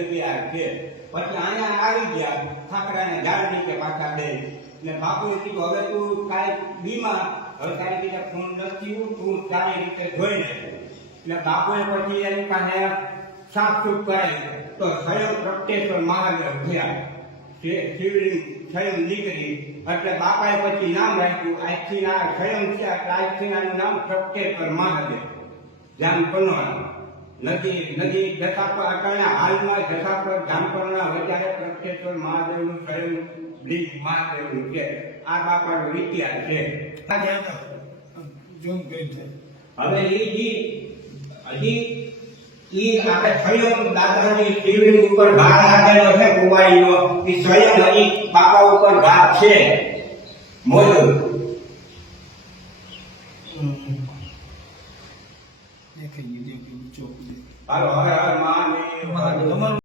પછી અહીંયા આવી ગયા ખાખરાને ઝાડ નીચે પાછા દે ને બાપુએ કીધું હવે તું કાંઈ બીમાર હવે તારી રીતે ફોન નથી તું સારી રીતે જોઈ લે એટલે બાપુએ પછી એની પાસે સાફસૂફ કરાવી તો સ્વયં પ્રત્યેશ્વર મહાદેવ થયા શિવલિંગ સ્વયં નીકળી એટલે બાપાએ પછી નામ રાખ્યું આજથી ના સ્વયં થયા એટલે આજથી નાનું નામ પ્રત્યેશ્વર મહાદેવ ધ્યાન કરવાનું નદી જસાપર અટાણા હાલમાં જસાપર જામપરના વચારે પ્રત્યેશ્વર મહાદેવનું સ્વયં લિંગ મહાદેવનું છે આ બાપાનો ઇતિહાસ છે હવે હજી આપણે સ્વયં દાદાની શિવલિંગ ઉપર ભાર રાખેલો છે કુવાઈનો એ સ્વયં હજી બાપા ઉપર ભાર છે મોજૂદ હાલો હવે મહાદેવ